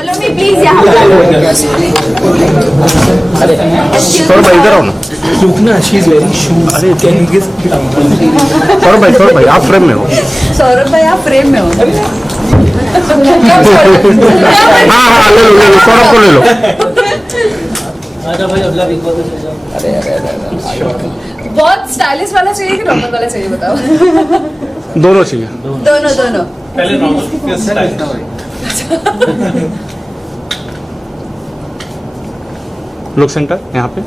Please यहाँ सौरभ भाई इधर आओ ना। रुकना, शी इज वेरी शूज। अरे कैन यू गिव सौरभ भाई आप फ्रेम में हो। सौरभ भाई आप फ्रेम में हो। हाँ हाँ ले लो सौरभ को ले लो। बहुत स्टाइलिश वाला चाहिए कि नॉर्मल वाला चाहिए बताओ? दोनों चाहिए। दोनों दोनों। पहले नॉर्मल स्टाइल। लुक सेंटर यहाँ पे।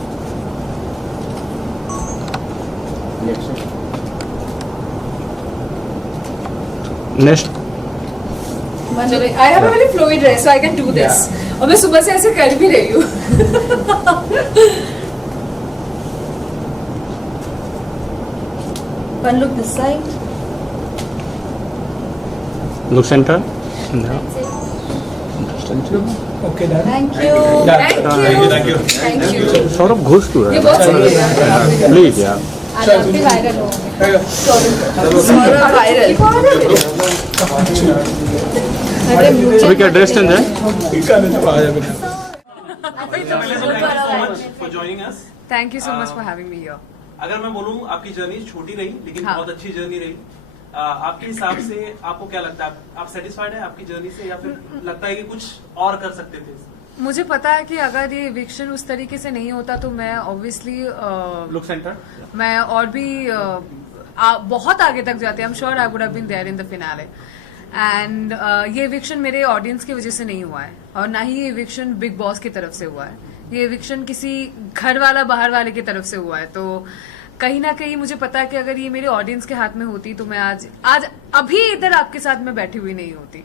Next. I have a very fluid dress, so I can do this. और मैं सुबह से ऐसे कर भी रही हूँ। One look this side. Look centre. Okay done. Thank you. Thank you. Thank you. Saurabh घुस क्यों ये रहा बहुत सही है। है? प्लीज यार। आज आप भी वायरल हो। सौरभ वायरल। अभी क्या ड्रेस चेंज है? For joining us. Thank you so much for having me here. अगर मैं बोलूँ आपकी जर्नी छोटी रही लेकिन हाँ। बहुत अच्छी जर्नी रही। आपके हिसाब से आपको क्या लगता है, आप सेटिस्फाइड है आपकी जर्नी से या फिर लगता है कि कुछ और कर सकते थे? मुझे पता है कि अगर ये इविक्शन उस तरीके से नहीं होता तो मैं ऑब्वियसली लुक सेंटर। मैं और भी बहुत आगे तक जाती। I am sure I would have been there in the finale. And ये इविक्शन मेरे ऑडियंस की वजह से नहीं हुआ है और ना ही ये इविक्शन बिग बॉस की तरफ से हुआ है। ये इविक्शन किसी घर वाला बाहर वाले की तरफ से हुआ है। तो कहीं ना कहीं मुझे पता है कि अगर ये मेरे ऑडियंस के हाथ में होती तो मैं आज अभी इधर आपके साथ में बैठी हुई नहीं होती।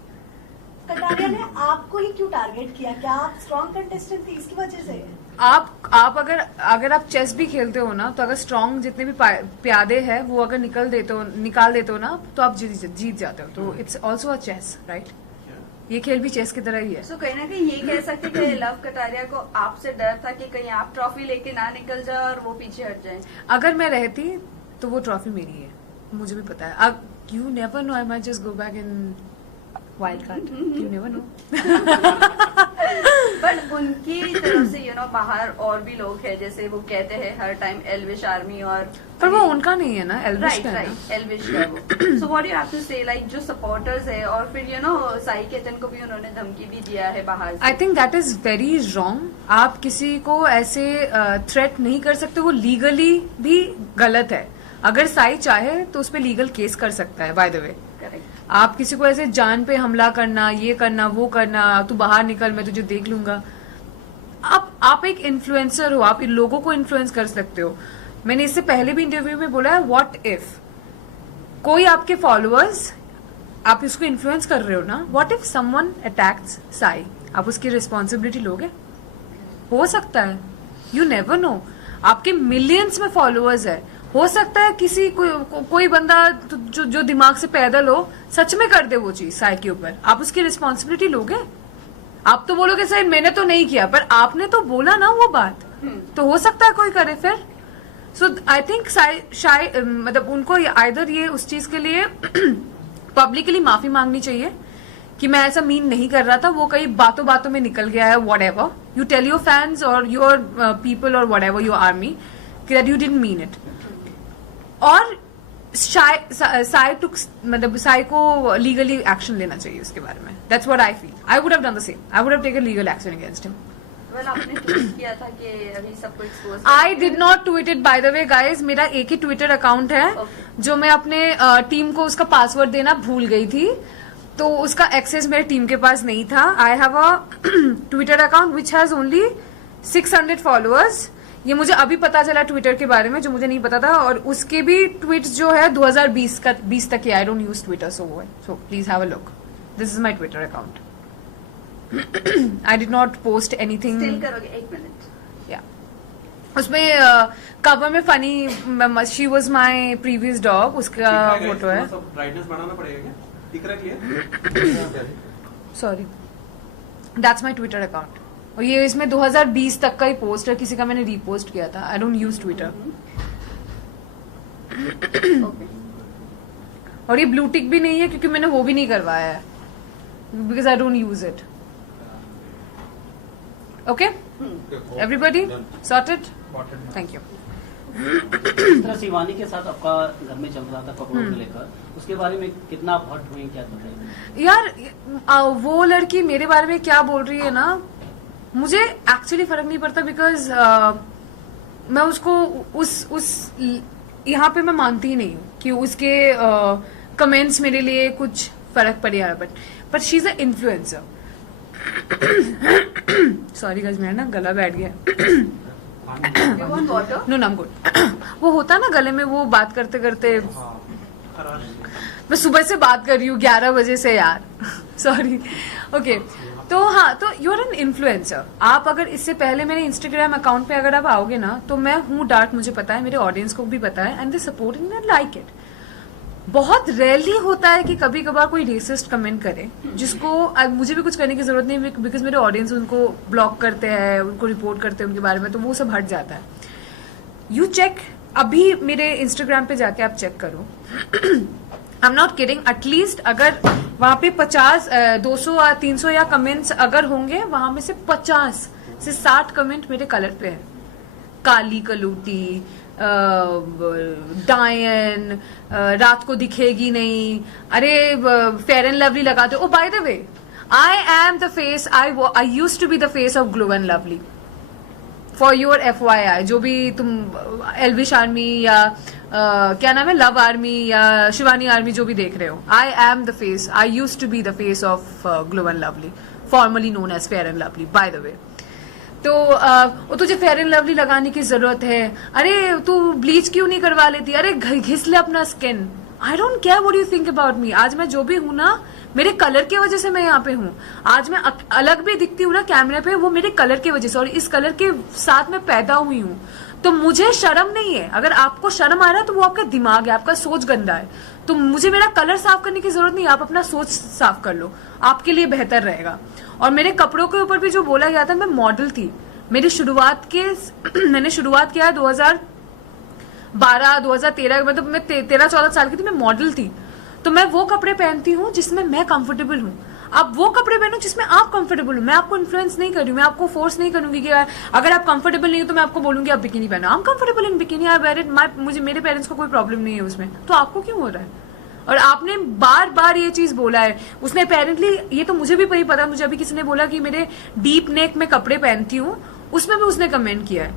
कटारिया ने आपको ही क्यों टारगेट किया? क्या आप स्ट्रॉन्ग कंटेस्टेंट थी इसकी वजह से? आप अगर आप चेस भी खेलते हो ना तो अगर स्ट्रॉन्ग जितने भी प्यादे हैं वो अगर निकाल देते हो ना तो आप जीत जाते हो। तो it's also a chase, right? ये खेल भी चेस की तरह ही है। सो कहीं ना कहीं ये कह सकते कि लव कटारिया को आपसे डर था कि कहीं आप ट्रॉफी लेके ना निकल जाए और वो पीछे हट जाए। अगर मैं रहती तो वो ट्रॉफी मेरी है, मुझे भी पता है। अब you never know, I might just go back in wild card, you never know. But उनकी तरफ से बाहर और भी लोग हैं, जैसे वो कहते हैं हर टाइम एल्विश आर्मी और पर वो उनका नहीं है ना, एल्विश का है ना। एल्विश का वो। So what you have to say, like जो सपोर्टर्स है और फिर साई केतन को भी उन्होंने धमकी भी दिया है बाहर से। I think that is very wrong. आप किसी को ऐसे थ्रेट नहीं कर सकते, वो लीगली भी गलत है। अगर साई चाहे तो उस पर लीगल केस कर सकता है, बाय द वे। आप किसी को ऐसे जान पे हमला करना, ये करना, वो करना, तू बाहर निकल मैं तुझे देख लूंगा। आप एक इन्फ्लुएंसर हो, आप इन लोगों को इन्फ्लुएंस कर सकते हो। मैंने इससे पहले भी इंटरव्यू में बोला है, व्हाट इफ कोई आपके फॉलोअर्स, आप इसको इन्फ्लुएंस कर रहे हो ना, what if someone attacks Sai, आप उसकी रिस्पॉन्सिबिलिटी लोगे? हो सकता है, यू नेवर नो। आपके मिलियंस में फॉलोअर्स है, हो सकता है किसी कोई बंदा जो दिमाग से पैदल हो सच में कर दे वो चीज साई के ऊपर, आप उसकी रिस्पॉन्सिबिलिटी लोगे? आप तो बोलोगे सर मैंने तो नहीं किया, पर आपने तो बोला ना वो बात, तो हो सकता है कोई करे फिर। सो आई थिंक मतलब उनको आइदर ये उस चीज के लिए पब्लिकली माफी मांगनी चाहिए कि मैं ऐसा मीन नहीं कर रहा था, वो कई बातों बातों में निकल गया है। Whatever you tell your fans और योर पीपल और whatever your army that you didn't mean it. और साई को लीगली एक्शन लेना चाहिए उसके बारे में। That's what I feel. I would have done the same. I would have taken legal action against him. Well आपने tweet किया था कि अभी सबको expose. I did not tweet it by the way guys. मेरा एक ही ट्विटर अकाउंट है जो मैं अपने टीम को उसका पासवर्ड देना भूल गई थी, तो उसका एक्सेस मेरे टीम के पास नहीं था। I have a Twitter account which has only 600 followers. ये मुझे अभी पता चला ट्विटर के बारे में, जो मुझे नहीं पता था। और उसके भी ट्वीट्स जो है 2020 तक के। I don't use Twitter so please have a look. This is my Twitter account. I did not post anything. Still करोगे? 1 मिनट। या उसमें कवर में funny she was my previous dog, उसका फोटो है। ब्राइटनेस बढ़ाना पड़ेगा क्या? दिख रहा है clear? Sorry, that's my Twitter account. और ये इसमें 2020 तक का ही पोस्ट है, किसी का मैंने रीपोस्ट किया था। I don't use Twitter. और ये ब्लू टिक भी नहीं है क्योंकि मैंने वो भी नहीं करवाया है, because I don't use it. Okay everybody sorted thank you जिस तरह शिवानी के साथ आपका घर में चल रहा था कपड़ों को लेकर, उसके बारे में कितना आप हर्ट हुई, क्या बताएंगे? यार वो लड़की मेरे बारे में क्या बोल रही है ना, मुझे एक्चुअली फर्क नहीं पड़ता बिकॉज मैं उसको उस यहाँ पे मैं मानती ही नहीं हूँ कि उसके कमेंट्स मेरे लिए कुछ फर्क पड़े यार, but she is a influencer. Sorry guys मेरा ना गला बैठ गया. You want water? नो नाम गुड. वो होता है ना गले में, वो बात करते करते मैं सुबह से बात कर रही हूँ 11 बजे से यार. सॉरी. ओके तो हाँ, तो यू आर एन इन्फ्लुएंसर. आप अगर इससे पहले मेरे इंस्टाग्राम अकाउंट पे अगर आप आओगे ना, तो मैं हूँ डार्क, मुझे पता है, मेरे ऑडियंस को भी पता है, and they support and like it. बहुत रेयरली होता है कि कभी कभार कोई रेसिस्ट कमेंट करे जिसको मुझे भी कुछ करने की जरूरत नहीं, बिकॉज मेरे ऑडियंस उनको ब्लॉक करते हैं, उनको रिपोर्ट करते हैं उनके बारे में, तो वो सब हट जाता है. यू चेक, अभी मेरे इंस्टाग्राम पे जाके आप चेक करो. I am not kidding. At least अगर वहां पे 50, 200 या 300 या कमेंट्स अगर होंगे, वहां में से 50 से 60 कमेंट मेरे कलर पे है. काली कलूटी, डायन, रात को दिखेगी नहीं, अरे फेयर एंड लवली लगा दो. Oh by the way, I am the face, I used to be the face of Glow and Lovely. For your FYI, जो भी तुम एल्विश आर्मी या क्या नाम है, लव आर्मी या शिवानी आर्मी जो भी देख रहे हो, I am the face, I used to be the face of Glow and Lovely, formerly known as Fair and Lovely by the way. तो तुझे फेयर एंड लवली लगाने की जरूरत है, अरे तू ब्लीच क्यों नहीं करवा लेती, अरे घिस ले अपना skin. I don't care what you think about me. आज मैं जो भी हूं ना, मेरे कलर की वजह से मैं यहाँ पे हूँ. आज मैं अलग भी दिखती हूँ ना कैमरे पे, वो मेरे कलर की वजह से, और इस कलर के साथ मैं पैदा हुई हूँ. तो मुझे शर्म नहीं है. अगर आपको शर्म आ रहा है तो वो आपका दिमाग है, आपका सोच गंदा है. तो मुझे मेरा कलर साफ करने की जरूरत नहीं, आप अपना सोच साफ कर लो, आपके लिए बेहतर रहेगा. और मेरे कपड़ों के ऊपर भी जो बोला गया था, मैं मॉडल थी. मेरी मैंने शुरुआत किया 2012 2013, मतलब मैं 13-14 साल की थी, मैं मॉडल थी. तो मैं वो कपड़े पहनती हूँ जिसमें मैं कंफर्टेबल हूँ. आप वो कपड़े पहनो जिसमें आप कंफर्टेबल हो. मैं आपको इन्फ्लुएंस नहीं कर रही हूँ, मैं आपको फोर्स नहीं करूंगी कि अगर आप कंफर्टेबल नहीं हो तो मैं आपको बोलूंगी आप बिकिनी पहनो. I am comfortable in bikini, I wear it. मुझे, मेरे पेरेंट्स को कोई प्रॉब्लम नहीं है उसमें, तो आपको क्यों हो रहा है? और आपने बार बार ये चीज बोला है. उसने अपेरेंटली, ये तो मुझे भी पता, मुझे अभी किसी ने बोला कि मेरे डीप नेक में कपड़े पहनती हूँ, उसमें भी उसने कमेंट किया है.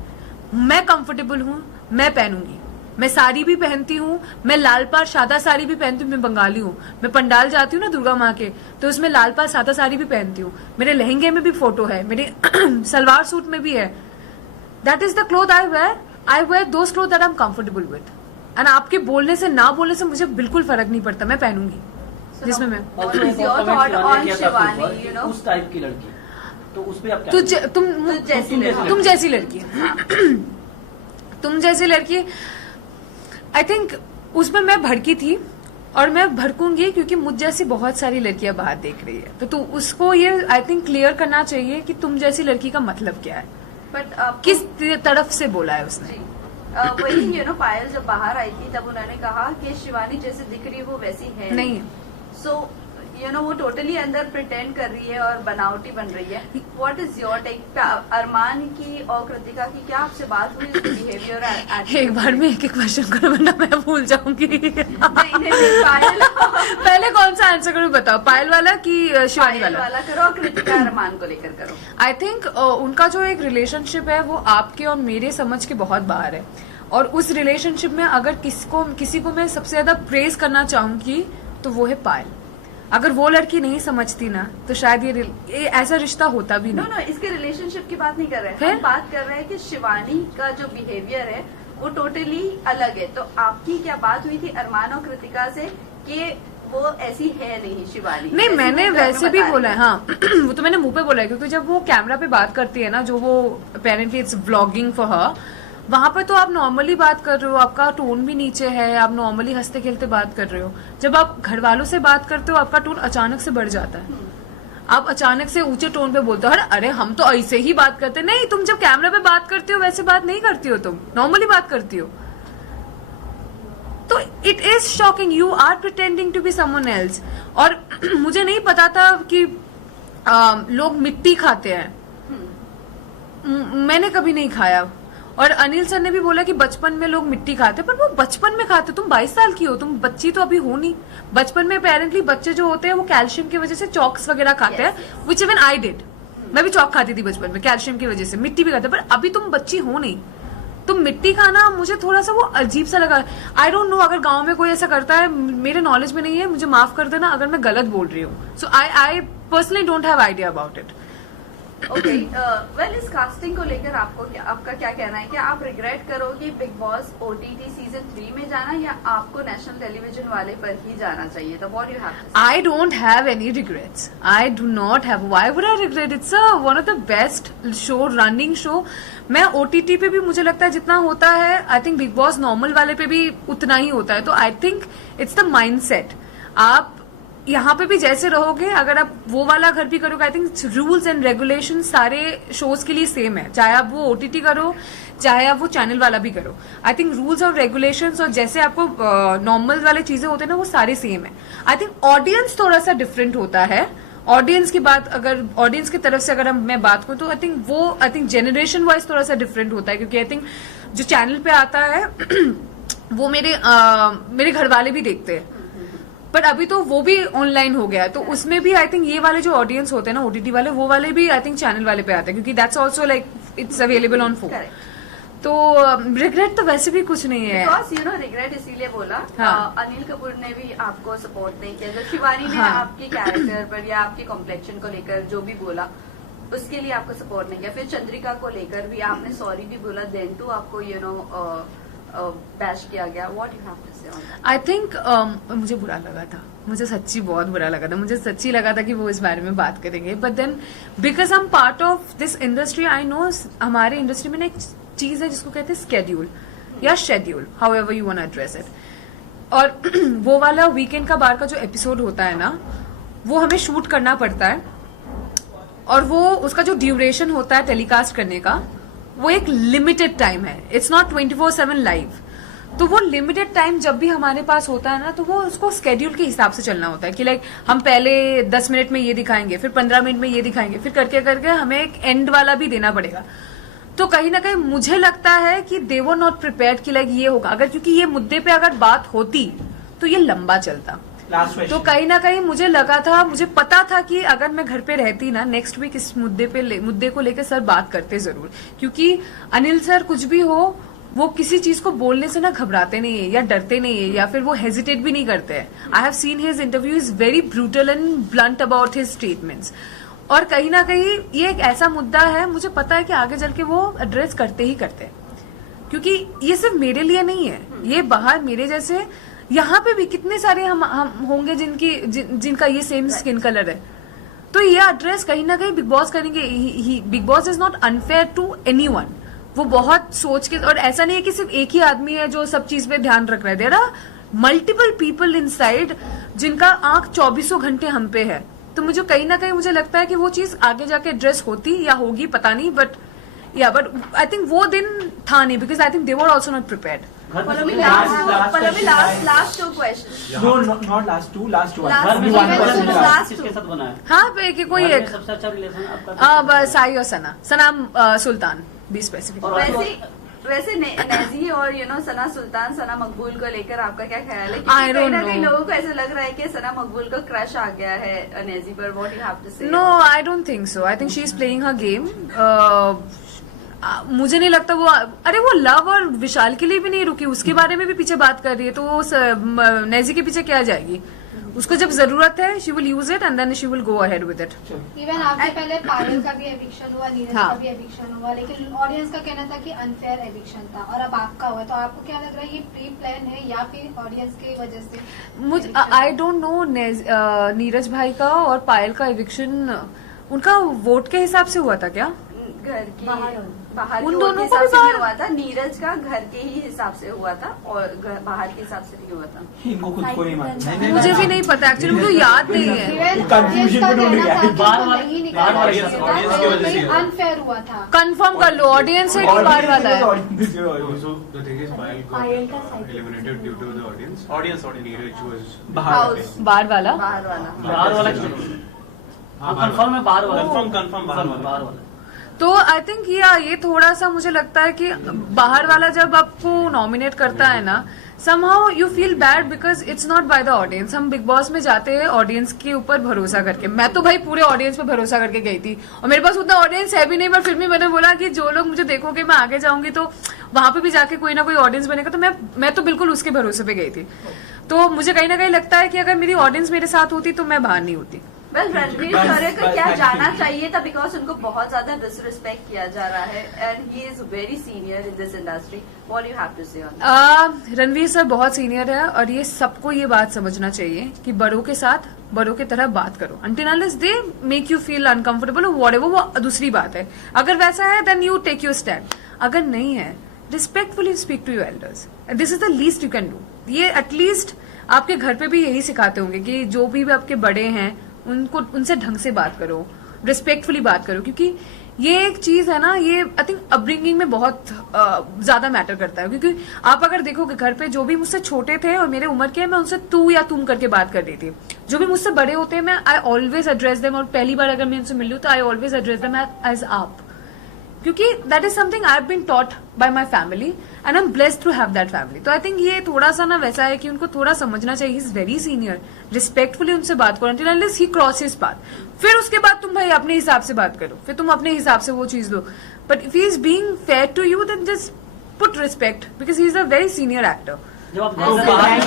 मैं कंफर्टेबल हूँ, मैं पहनूंगी. मैं साड़ी भी पहनती हूँ, मैं लाल पार सादा साड़ी भी पहनती हूँ. मैं बंगाली हूँ, मैं पंडाल जाती हूँ ना दुर्गा माँ के, तो उसमें लाल पार सादा साड़ी भी पहनती हूँ. मेरे लहंगे में भी फोटो है, मेरे सलवार सूट में भी है. That is the cloth I wear those cloth that I am comfortable with. And आपके बोलने से ना बोलने से मुझे बिल्कुल फर्क नहीं पड़ता, मैं पहनूंगी जिसमें मैं. और जो What is your comment thought Shivani on ने किया था आपके शिवानी, ऊपर, you know? उस टाइप की लड़की, तो उस पे आप क्या कहेंगे? तुम जैसी लड़की तुम जैसी लड़की. आई थिंक उसमें मैं भड़की थी, और मैं भड़कूंगी क्योंकि मुझ जैसी बहुत सारी लड़कियां बाहर देख रही है. तो उसको ये आई थिंक क्लियर करना चाहिए कि तुम जैसी लड़की का मतलब क्या है, बट किस तरफ से बोला है उसने. वही पायल जब बाहर आई थी तब उन्होंने कहा कि शिवानी जैसे दिख रही है वो वैसी है नहीं है. सो वो टोटली अंदर प्रिटेंड कर रही है और बनावटी बन रही है. What is your take? Armaan की और कृतिका की क्या आपसे बात हुई, उसकी बिहेवियर? एक बार में एक क्वेश्चन करो वरना मैं भूल जाऊंगी. पायल पहले कौन सा आंसर करूँ बताओ, पायल वाला कि शिवानी वाला? करो, और कृतिका अरमान को लेकर करो. आई थिंक उनका जो एक रिलेशनशिप है वो आपके और मेरे समझ के बहुत बाहर है. और उस रिलेशनशिप में अगर किसी को मैं सबसे ज्यादा प्रेज करना चाहूंगी तो वो है पायल. अगर वो लड़की नहीं समझती ना तो शायद ये ऐसा रिश्ता होता भी नहीं. नो, इसके रिलेशनशिप की बात नहीं कर रहे हैं. हम बात कर रहे हैं कि शिवानी का जो बिहेवियर है वो टोटली अलग है. तो आपकी क्या बात हुई थी अरमान और कृतिका से कि वो ऐसी है नहीं शिवानी? नहीं, मैंने वैसे भी बोला है. हाँ वो तो मैंने मुंह पे बोला है, क्योंकि जब वो कैमरा पे बात करती है ना, जो वो apparently it's vlogging for her, वहां पर तो आप नॉर्मली बात कर रहे हो, आपका टोन भी नीचे है, आप नॉर्मली हंसते खेलते बात कर रहे हो. जब आप घर वालों से बात करते हो आपका टोन अचानक से बढ़ जाता है, आप अचानक से ऊंचे टोन पे बोलते हो. अरे हम तो ऐसे ही बात करते. नहीं, तुम जब कैमरा पे बात करती हो वैसे बात नहीं करती हो, तुम नॉर्मली बात करती हो. तो it is shocking, you are pretending to be someone else. और मुझे नहीं पता था कि लोग मिट्टी खाते हैं. मैंने कभी नहीं खाया। और अनिल सर ने भी बोला कि बचपन में लोग मिट्टी खाते, पर वो बचपन में खाते, तुम 22 साल की हो, तुम बच्ची तो अभी हो नहीं। बचपन में अपेरेंटली बच्चे जो होते हैं वो कैल्शियम की वजह से चॉक्स वगैरह खाते हैं, विच इवन आई डिड। मैं भी चॉक खाती थी बचपन में कैल्शियम की वजह से, मिट्टी भी खाते, पर अभी तुम बच्ची हो नहीं, तुम मिट्टी खाना मुझे थोड़ा सा वो अजीब सा लगा। आई डोंट नो अगर गांव में कोई ऐसा करता है, मेरे नॉलेज में नहीं है, मुझे माफ कर देना अगर मैं गलत बोल रही हूँ। So I personally don't have idea about it. Okay, well इस कास्टिंग को लेकर आपका क्या कहना है? क्या आप रिग्रेट करोगे बिग बॉस OTT सीजन 3 में जाना, या आपको नेशनल टेलीविजन वाले पर ही जाना चाहिए? तो व्हाट यू हैव टू से? I don't have any regrets. I do not have. Why would I regret? It's one of the best show, running show. मैं OTT पे भी मुझे लगता है जितना होता है, I think big boss normal वाले पे भी उतना ही होता है। तो I think it's the mindset. आप यहाँ पे भी जैसे रहोगे, अगर आप वो वाला घर भी करोगे, I think rules and regulation सारे शोज के लिए सेम है, चाहे आप वो OTT करो चाहे आप वो चैनल वाला भी करो। आई थिंक रूल्स और रेगुलेशंस और जैसे आपको नॉर्मल वाले चीजें होते हैं ना, वो सारे सेम है। आई थिंक ऑडियंस थोड़ा सा डिफरेंट होता है। ऑडियंस की बात, अगर ऑडियंस की तरफ से अगर मैं बात करूं, तो आई थिंक जेनरेशन वाइज थोड़ा सा डिफरेंट होता है, क्योंकि आई थिंक जो चैनल पे आता है वो मेरे घर वाले भी देखते हैं, पर अभी तो वो भी ऑनलाइन हो गया है। तो उसमें भी आई थिंक ये वाले जो ऑडियंस होते हैं ना OTT वाले, वो वाले भी आई थिंक चैनल वाले पे आते हैं, क्योंकि that's also like it's available on phone. तो रिग्रेट तो वैसे भी कुछ नहीं है। बिकॉज यू नो रिग्रेट इसीलिए बोला, हाँ। अनिल कपूर ने भी आपको सपोर्ट नहीं किया, जब शिवानी ने हाँ। आपके कैरेक्टर पर या आपके कॉम्प्लेक्शन को लेकर जो भी बोला उसके लिए आपको सपोर्ट नहीं किया। फिर चंद्रिका को लेकर भी आपने सॉरी भी बोला, देन टू आपको बैश किया गया। What you have to say on that? I think मुझे बुरा लगा था, मुझे सच्ची बहुत बुरा लगा था, मुझे सच्ची लगा था कि वो इस बारे में बात करेंगे। But then because I am part of this industry, I know हमारे इंडस्ट्री में ना एक चीज है जिसको कहते हैं स्केड्यूल या schedule, however you want to address it. और वो वाला वीकेंड का बार का जो एपिसोड होता है ना, वो हमें शूट करना पड़ता है, और वो उसका जो ड्यूरेशन होता है टेलीकास्ट करने का, वो एक लिमिटेड टाइम है। It's not 24/7 live. तो वो लिमिटेड टाइम जब भी हमारे पास होता है ना, तो वो उसको स्केड्यूल के हिसाब से चलना होता है कि लाइक हम पहले 10 मिनट में ये दिखाएंगे, फिर 15 मिनट में ये दिखाएंगे, फिर करके करके हमें एक एंड वाला भी देना पड़ेगा। तो कहीं ना कहीं मुझे लगता है कि दे वर नॉट प्रिपेयर्ड कि लाइक ये होगा, अगर क्योंकि ये मुद्दे पे अगर बात होती तो ये लंबा चलता। तो कहीं ना कहीं मुझे लगा था, मुझे पता था कि अगर मैं घर पे रहती ना, नेक्स्ट वीक इस मुद्दे को लेकर सर बात करते जरूर, क्योंकि अनिल सर कुछ भी हो, वो किसी चीज को बोलने से ना घबराते नहीं है या डरते नहीं है, या फिर वो हेजिटेट भी नहीं करते हैं। I have seen his interview, is very brutal and blunt about his statements. और कहीं ना कहीं ये एक ऐसा मुद्दा है, मुझे पता है कि आगे चल के वो एड्रेस करते ही करते हैं, क्योंकि ये सिर्फ मेरे लिए नहीं है, ये बाहर मेरे जैसे यहाँ पे भी कितने सारे हम होंगे जिनका ये सेम स्किन कलर है। तो ये एड्रेस कहीं ना कहीं बिग बॉस करेंगे। Bigg Boss is not unfair to anyone. वो बहुत सोच के, और ऐसा नहीं है कि सिर्फ एक ही आदमी है जो सब चीज पे ध्यान रख रहा है। There are multiple people inside जिनका आंख 24 घंटे हम पे है। तो मुझे कहीं ना कहीं मुझे लगता है कि वो चीज आगे जाके एड्रेस होती या होगी, पता नहीं, बट आई थिंक वो दिन था नहीं, because I think they were also not prepared. Last two question. No, not last two, last one. Last Only two. one person will ask. किसके साथ बना है? हाँ कि कोई घर में एक सबसे अच्छा रिलेशन आपका? साई और सना सुल्तान, बी स्पेसिफिक। और वैसे नेजी और सना सुल्तान, सना मकबूल को लेकर आपका क्या ख्याल है? I क्योंकि don't कहीं ना कहीं know. लोगों को ऐसा लग रहा है कि सना मकबूल को क्रश आ गया है नेजी पर। What you have to say? No, I don't think so. I think she is playing her game. मुझे नहीं लगता वो, अरे वो लव और विशाल के लिए भी नहीं रुकी, उसके बारे में भी पीछे बात कर रही है, तो वो नेजी के पीछे क्या जाएगी? उसको जब जरूरत है she will use it and then she will go ahead with it. Even आपसे पहले पायल का भी एविक्शन हुआ, नीरज हाँ. का भी एविक्शन हुआ, लेकिन ऑडियंस का कहना था कि अनफेयर एविक्शन था, और अब आपका हुआ। तो आपको क्या लग रहा है, ये प्री प्लान है या फिर ऑडियंस की वजह से? मुझे आई डोंट नो नीरज भाई का और पायल का एविक्शन उनका वोट के हिसाब से हुआ था क्या? घर की बाहर उन के दोनों को हिसाब भी से नहीं बाहर- हुआ था। नीरज का घर के ही हिसाब से हुआ था और बाहर के हिसाब से नहीं हुआ था। इनको खुद को नहीं मालूम। मुझे भी नहीं पता एक्चुअली, मुझे याद नहीं है। इवन confusion ऑडियंस का में ढूंढ कहना गया। था कि बाहर वो वाले- नहीं बाहर वाले निकाला, audience की वजह से। अनफेयर हुआ था। कंफर्म कर लो, ऑडियंस है कि बाहर वाला है? So the thing is, Payal Payal got का side. eliminated due to the audience. Audience. Neeraj was house बाहर वाला? बाहर वाला। बाहर वाला कंफर्म है, बाहर वाला Confirm, बाहर वाला। बाहर वाला। तो आई थिंक ये थोड़ा सा मुझे लगता है कि बाहर वाला जब आपको नॉमिनेट करता है ना, somehow you feel bad because it's not by the audience. हम बिग बॉस में जाते हैं ऑडियंस के ऊपर भरोसा करके. मैं तो भाई पूरे ऑडियंस पे भरोसा करके गई थी और मेरे पास उतना ऑडियंस है भी नहीं, पर फिर भी मैंने बोला कि जो लोग मुझे देखोगे मैं आगे जाऊंगी तो वहां पे भी जाके कोई ना कोई ऑडियंस बनेगा. तो मैं तो बिल्कुल उसके भरोसे पे गई थी. तो मुझे कहीं ना कहीं लगता है कि अगर मेरी ऑडियंस मेरे साथ होती तो मैं बाहर नहीं होती. वेल रणवीर खरे को क्या जाना चाहिए था, बिकॉज उनको बहुत ज्यादा डिसरिस्पेक्ट किया जा रहा है and he is very senior in this industry. What you have to say on? Ranveer sir बहुत सीनियर है और ये सबको ये बात समझना चाहिए कि बड़ों के साथ बड़ों की तरह बात करो. Until unless they make you feel uncomfortable और व्हाटएवर, वो दूसरी बात है. अगर वैसा है then you take your stand. अगर नहीं है, respectfully speak to your elders. This is the least you can do. ये एटलीस्ट आपके घर पे भी यही सिखाते होंगे कि जो भी आपके बड़े हैं उनसे ढंग से बात करो, रिस्पेक्टफुली बात करो. क्योंकि ये एक चीज है ना, ये आई थिंक अपब्रिंगिंग में बहुत ज्यादा मैटर करता है. क्योंकि आप अगर देखोगे घर पे जो भी मुझसे छोटे थे और मेरे उम्र के हैं, मैं उनसे तू या तुम करके बात कर रही थी. जो भी मुझसे बड़े होते हैं मैं आई ऑलवेज एड्रेस देम. और पहली बार अगर मैं उनसे मिलूं तो I always address them as आप. क्योंकि that is something I have been taught by my family and I am blessed to have that family. तो आई थिंक ये थोड़ा सा ना वैसा है कि उनको थोड़ा समझना चाहिए. ही इज वेरी सीनियर. रिस्पेक्टफुली उनसे बात करो until unless he crosses path. फिर उसके बाद तुम भाई अपने हिसाब से बात करो, फिर तुम अपने हिसाब से वो चीज लो. But if he is being fair to you then just put respect because he is a very senior actor. जब आप घर से बाहर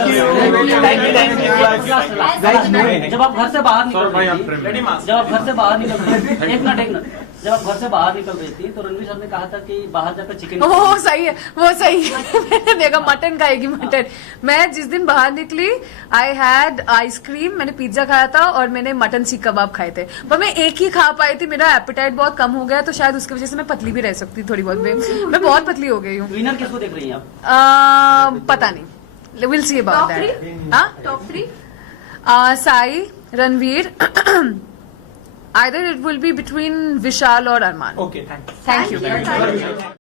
जब आप घर से बाहर निकल रही थी, जब आप घर से बाहर निकल रही थी, एक मिनट जब आप घर से बाहर निकल रही थी तो रणवीर सर ने कहा था कि बाहर जाकर चिकन. वो सही है, वो सही है. मैंने देखा मटन खाएगी मटन. मैं जिस दिन बाहर निकली आई हैड आइसक्रीम, मैंने पिज्जा खाया था और मैंने मटन सीख कबाब खाए थे. पर मैं एक ही खा पाई थी. मेरा एपेटाइट बहुत कम हो गया तो शायद उसकी वजह से मैं पतली भी रह सकती थोड़ी बहुत. मैं बहुत पतली हो गई हूँ. विनर किसको देख रही हैं आप? पता नहीं. We'll see about Top that. three? Huh? Top 3? Sai, Ranveer. Either it will be between Vishal or Arman. Okay, thanks. Thank you. Thank you.